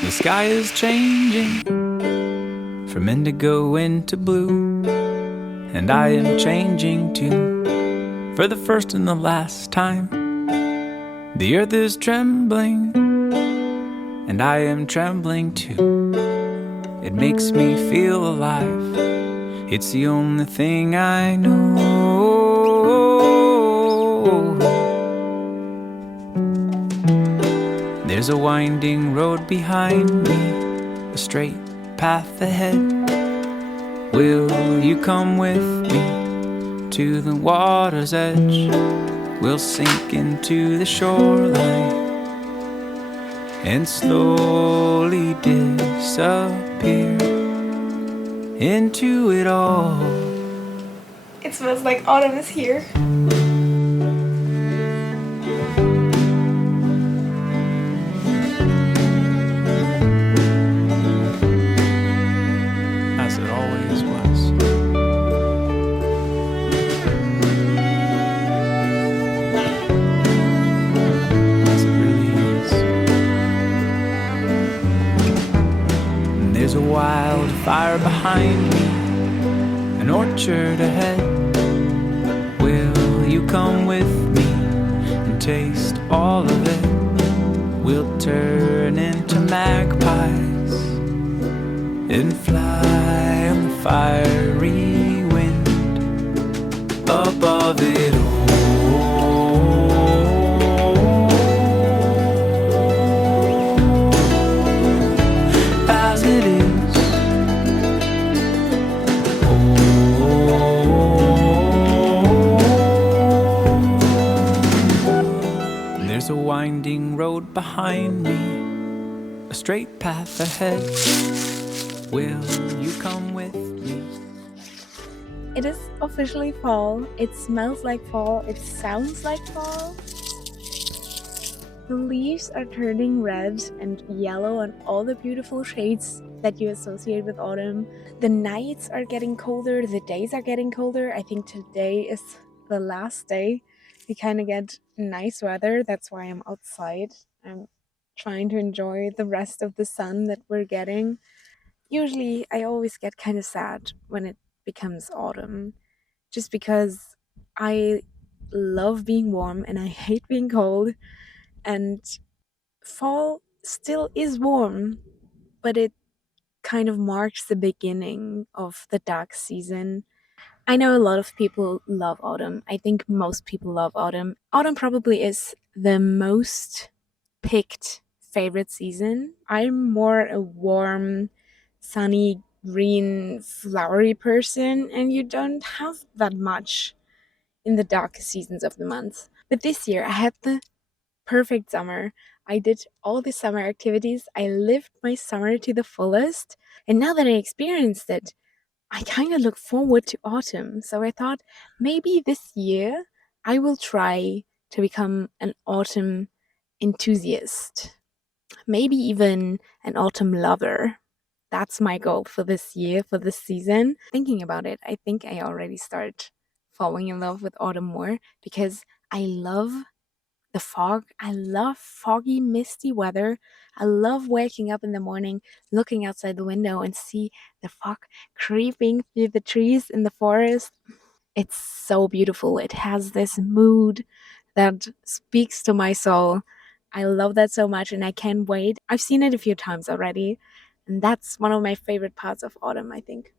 The sky is changing from indigo into blue, and I am changing too, for the first and the last time. The earth is trembling, and I am trembling too. It makes me feel alive. It's the only thing I know. There's a winding road behind me, a straight path ahead. Will you come with me to the water's edge? We'll sink into the shoreline and slowly disappear into it all. It smells like autumn is here. As it always was. As it really is. And there's a wildfire behind me, an orchard ahead. Will you come with me and taste all of it? We'll turn into magpies and fly on the fiery wind above it all. As it is. There's a winding road behind me, a straight path ahead. Will you come with me? It is officially fall. It smells like fall. It sounds like fall. The leaves are turning red and yellow and all the beautiful shades that you associate with autumn. The nights are getting colder. The days are getting colder. I think today is the last day. We kind of get nice weather. That's why I'm outside. I'm trying to enjoy the rest of the sun that we're getting. Usually, I always get kind of sad when it becomes autumn, just because I love being warm and I hate being cold. And fall still is warm, but it kind of marks the beginning of the dark season. I know a lot of people love autumn. I think most people love autumn. Autumn probably is the most picked favorite season. I'm more a warm, sunny, green, flowery person, and you don't have that much in the darkest seasons of the month. But this year I had the perfect summer. I did all the summer activities. I lived my summer to the fullest. And now that I experienced it, I kind of look forward to autumn. So I thought maybe this year I will try to become an autumn enthusiast. Maybe even an autumn lover. That's my goal for this year, for this season. Thinking about it, I think I already start falling in love with autumn more because I love the fog. I love foggy, misty weather. I love waking up in the morning, looking outside the window and see the fog creeping through the trees in the forest. It's so beautiful. It has this mood that speaks to my soul. I love that so much and I can't wait. I've seen it a few times already, and that's one of my favorite parts of autumn, I think.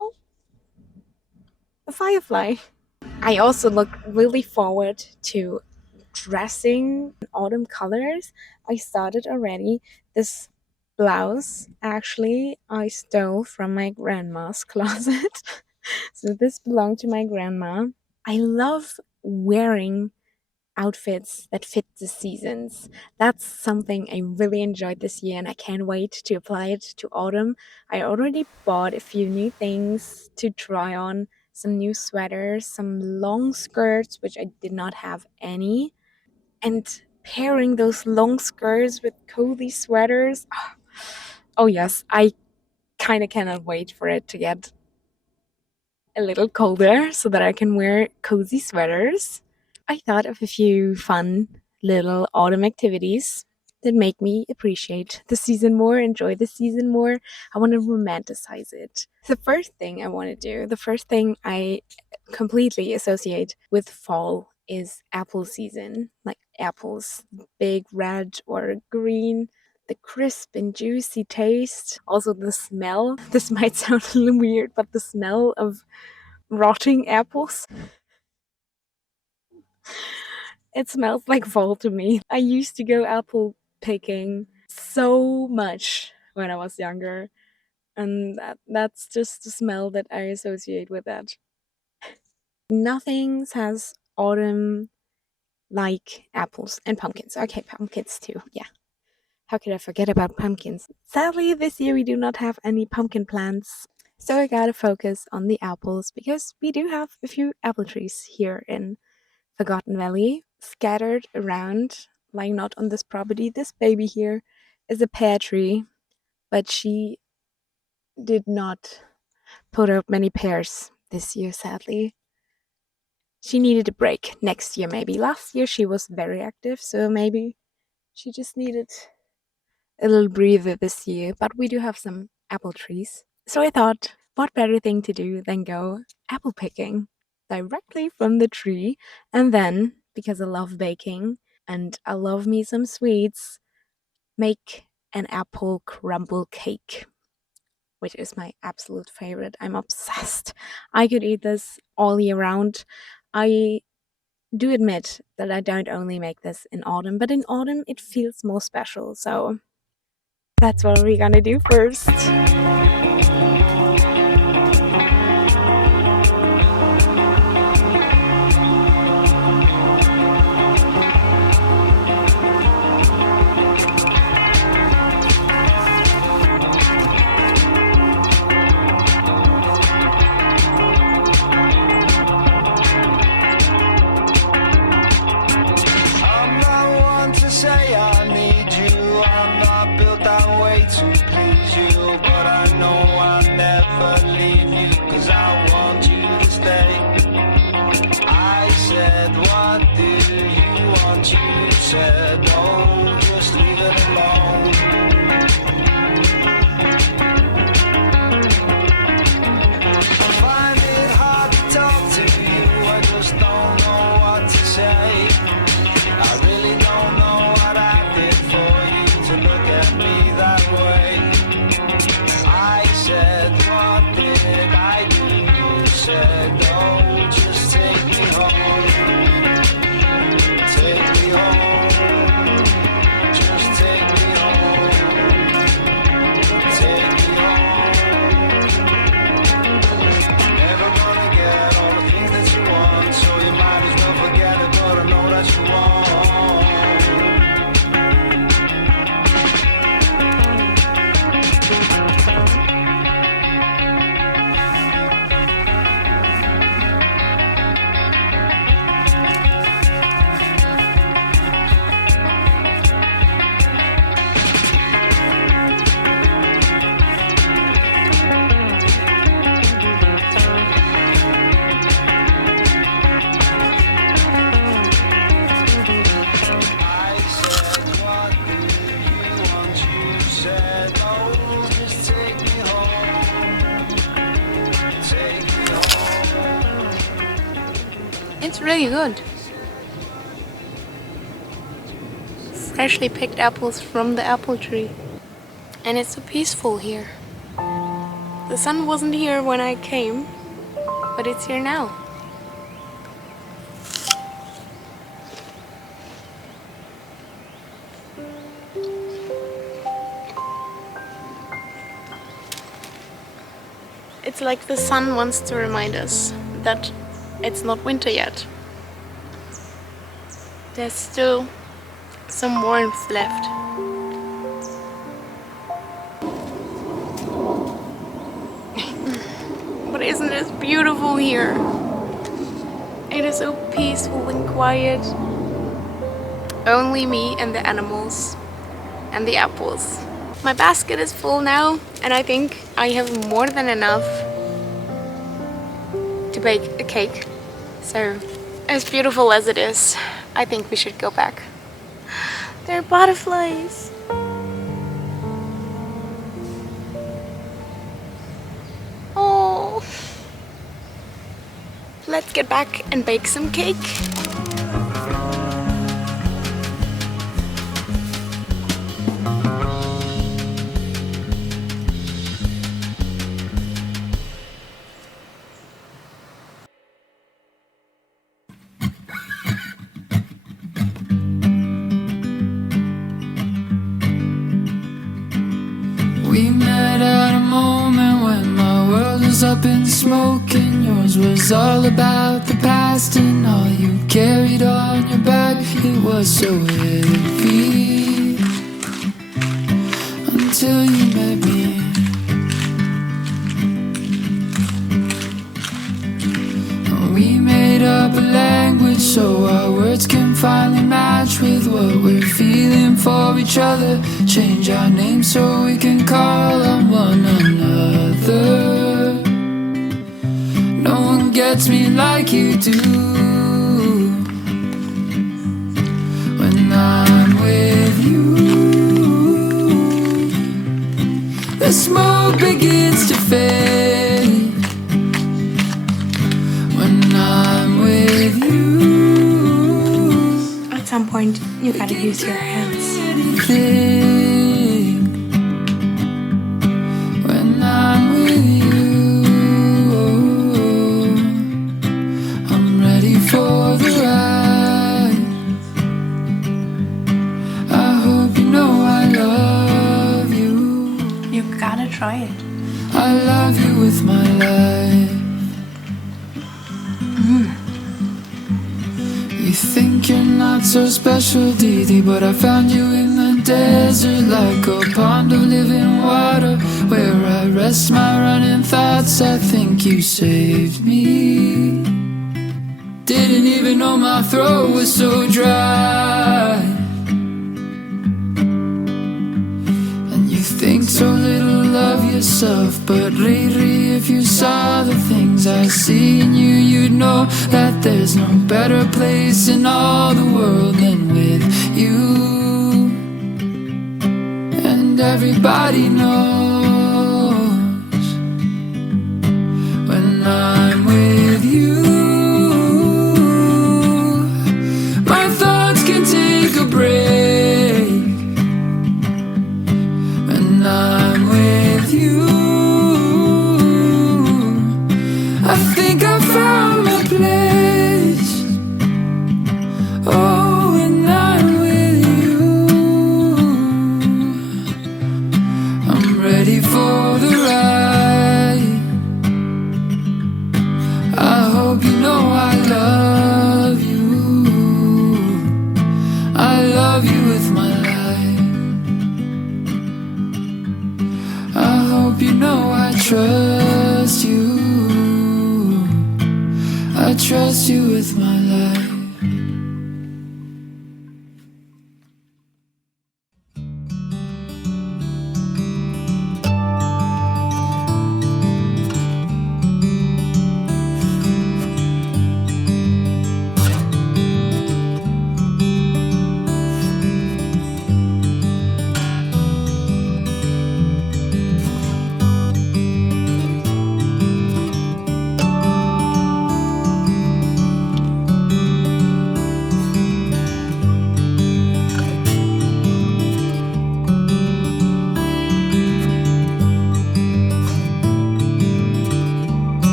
Oh, a firefly. I also look really forward to dressing in autumn colors. I started already. This blouse, actually, I stole from my grandma's closet. So this belonged to my grandma. I love wearing outfits that fit the seasons. That's something I really enjoyed this year and I can't wait to apply it to autumn. I already bought a few new things to try on, some new sweaters, some long skirts, which I did not have any. And pairing those long skirts with cozy sweaters. Oh yes, I kind of cannot wait for it to get a little colder so that I can wear cozy sweaters. I thought of a few fun little autumn activities that make me appreciate the season more, enjoy the season more. I want to romanticize it. The first thing I want to do, the first thing I completely associate with fall is apple season. Like apples, big red or green, the crisp and juicy taste. Also the smell. This might sound a little weird, but the smell of rotting apples. It smells like fall to me. I used to go apple picking so much when I was younger, and that's just the smell that I associate with that. Nothing says autumn like apples and pumpkins. Okay, pumpkins too, yeah. How could I forget about pumpkins? Sadly, this year we do not have any pumpkin plants, so I gotta focus on the apples because we do have a few apple trees here in Forgotten Valley, scattered around, like not on this property. This baby here is a pear tree, but she did not put out many pears this year, sadly. She needed a break next year, maybe. Last year she was very active, so maybe she just needed a little breather this year. But we do have some apple trees. So I thought, what better thing to do than go apple picking directly from the tree, and then, because I love baking and I love me some sweets, make an apple crumble cake, which is my absolute favorite. I'm obsessed. I could eat this all year round. I do admit that I don't only make this in autumn, but in autumn it feels more special. So that's what we're gonna do first. It's really good. Freshly picked apples from the apple tree. And it's so peaceful here. The sun wasn't here when I came, but it's here now. It's like the sun wants to remind us that it's not winter yet. There's still some warmth left. But isn't it beautiful here? It is so peaceful and quiet. Only me and the animals and the apples. My basket is full now, and I think I have more than enough to bake a cake. So, as beautiful as it is, I think we should go back. They're butterflies. Oh. Let's get back and bake some cake. We met at a moment when my world was up in smoke and yours was all about the past, and all you carried on your back, it was so heavy until you met me. We made up a language so our words can finally match with what we're feeling for each other. Change our names so we can call on one another. No one gets me like you do. When I'm with you, the smoke begins to fade. I'm with you. At some point, you gotta use your hands. When I'm with you, I'm ready for the ride. I hope you know I love you. You gotta try it. I love you with my life. You think you're not so special, Dee, but I found you in the desert, like a pond of living water, where I rest my running thoughts. I think you saved me. Didn't even know my throat was so dry. And you think so little of yourself, but lately if you saw the things I see in you, you'd know that there's no better place in all the world than with you. And everybody knows when I'm with you, my thoughts can take a break. When I'm with you, I think I found my place. Oh, when I'm with you, I'm ready for the ride. I hope you know I love you. I love you with my life. I hope you know I trust you. I trust you with my life.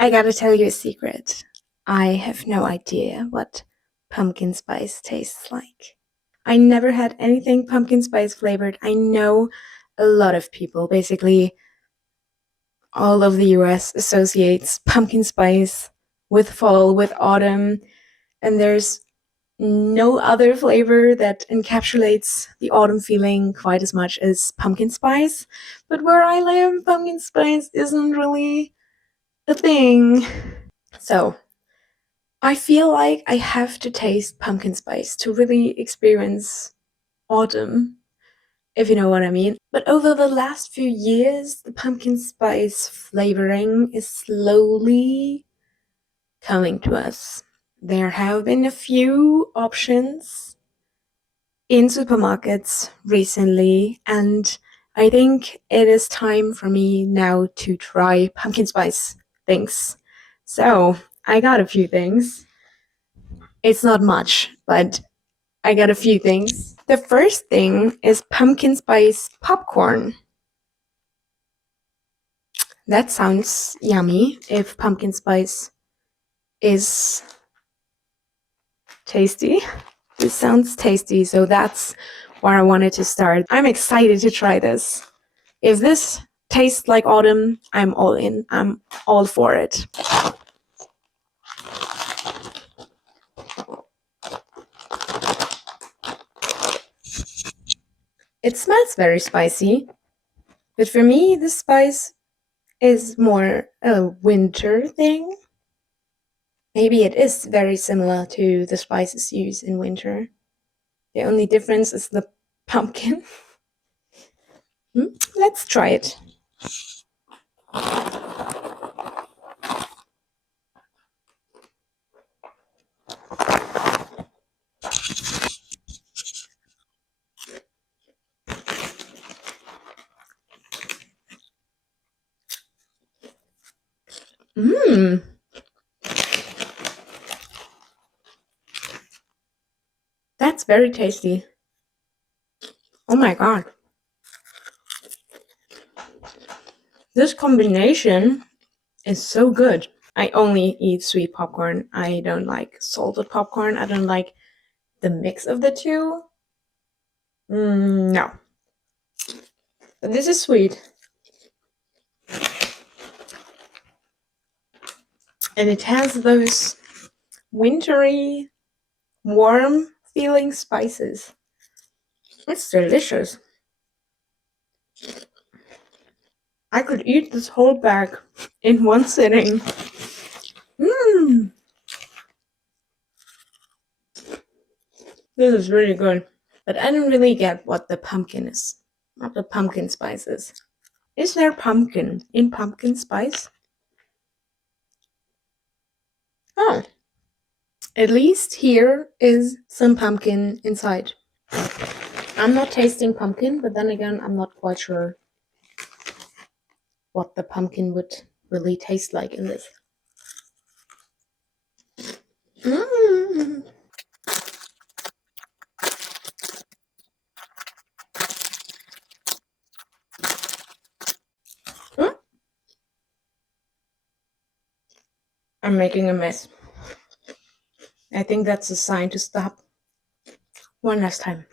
I gotta tell you a secret. I have no idea what pumpkin spice tastes like. I never had anything pumpkin spice flavored. I know a lot of people, basically all of the US, associates pumpkin spice with fall, with autumn, and there's no other flavor that encapsulates the autumn feeling quite as much as pumpkin spice. But where I live, pumpkin spice isn't really a thing. So I feel like I have to taste pumpkin spice to really experience autumn. if you know what I mean. But over the last few years, the pumpkin spice flavoring is slowly coming to us. There have been a few options in supermarkets recently, and I think it is time for me now to try pumpkin spice things. So I got a few things. It's not much, but I got a few things. The first thing is pumpkin spice popcorn. That sounds yummy if pumpkin spice is tasty. This sounds tasty, so that's where I wanted to start. I'm excited to try this. If this tastes like autumn, I'm all in. I'm all for it. It smells very spicy, but for me, the spice is more a winter thing. Maybe it is very similar to the spices used in winter. The only difference is the pumpkin. Let's try it. Mmm. That's very tasty. Oh my god. This combination is so good. I only eat sweet popcorn. I don't like salted popcorn. I don't like the mix of the two. No. But this is sweet. And it has those wintry, warm feeling spices. It's delicious. I could eat this whole bag in one sitting. This is really good. But I don't really get what the pumpkin is. What the pumpkin spice is. Is there pumpkin in pumpkin spice? Oh. At least here is some pumpkin inside. I'm not tasting pumpkin, but then again, I'm not quite sure what the pumpkin would really taste like in this. I'm making a mess. I think that's a sign to stop. One last time.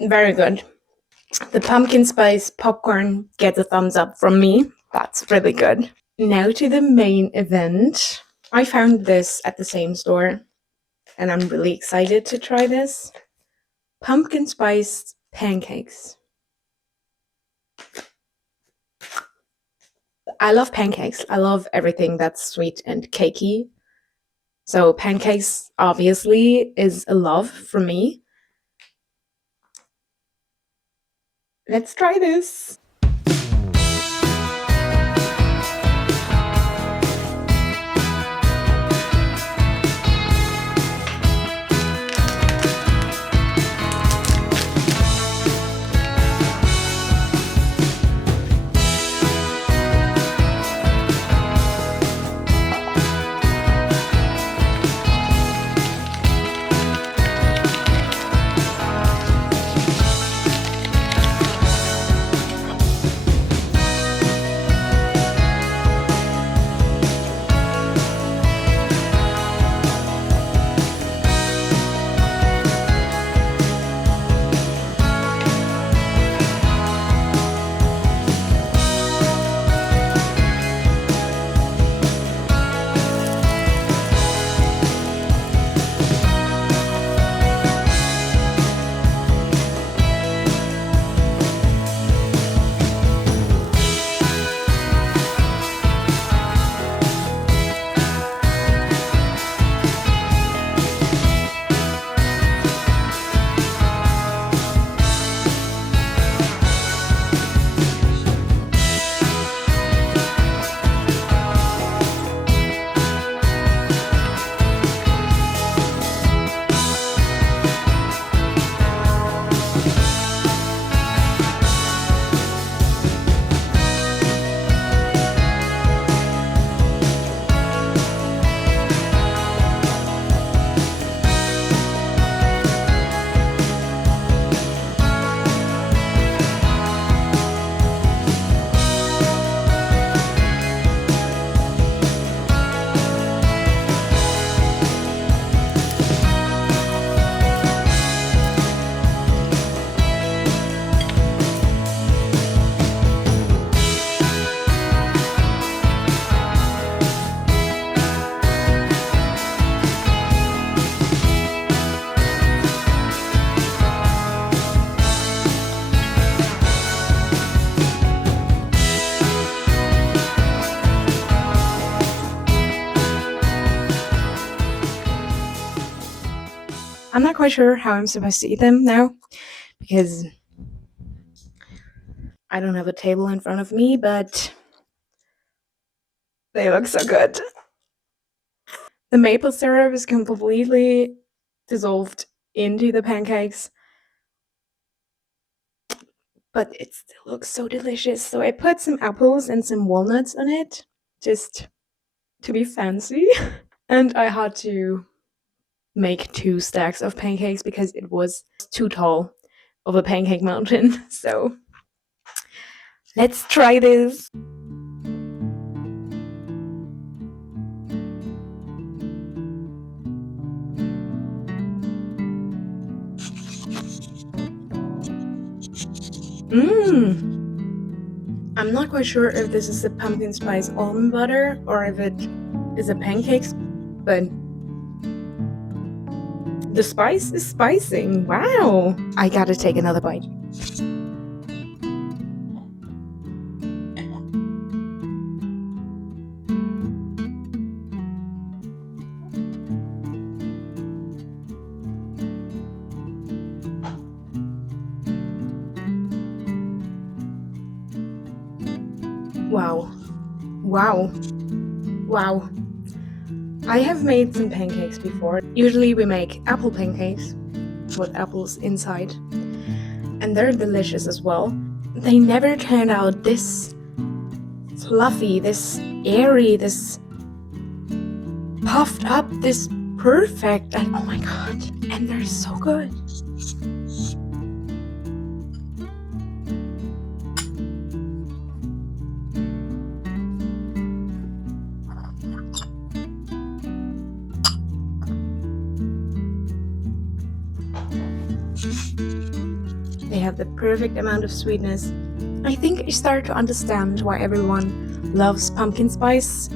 Very good. The pumpkin spice popcorn gets a thumbs up from me. That's really good. Now to the main event. I found this at the same store, and I'm really excited to try this. Pumpkin spiced pancakes. I love pancakes. I love everything that's sweet and cakey. So pancakes obviously is a love for me. Let's try this. I'm not quite sure how I'm supposed to eat them now because I don't have a table in front of me, but they look so good. The maple syrup is completely dissolved into the pancakes, but it still looks so delicious. So I put some apples and some walnuts on it, just to be fancy. And I had to make 2 stacks of pancakes because it was too tall of a pancake mountain. So let's try this. I'm not quite sure if this is a pumpkin spice almond butter or if it is a pancakes, but the spice is spicing. Wow. I gotta take another bite. Wow. Wow. Wow. I have made some pancakes before. Usually we make apple pancakes with apples inside, and they're delicious as well. They never turned out this fluffy, this airy, this puffed up, this perfect. And oh my god, and they're so good. They have the perfect amount of sweetness. I think I started to understand why everyone loves pumpkin spice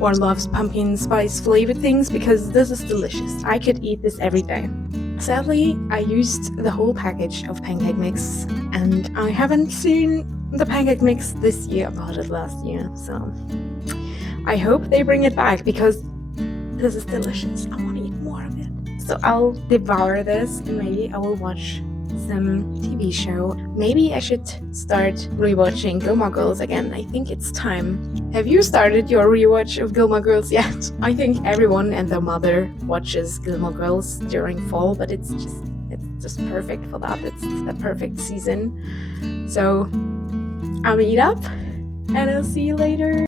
or loves pumpkin spice flavored things, because this is delicious. I could eat this every day. Sadly, I used the whole package of pancake mix and I haven't seen the pancake mix this year. I bought it last year, so I hope they bring it back because this is delicious. I want to eat more of it. So I'll devour this and maybe I will watch some TV show. Maybe I should start rewatching Gilmore Girls again. I think it's time. Have you started your rewatch of Gilmore Girls yet? I think everyone and their mother watches Gilmore Girls during fall, but it's just perfect for that. It's the perfect season. So I'll eat up and I'll see you later.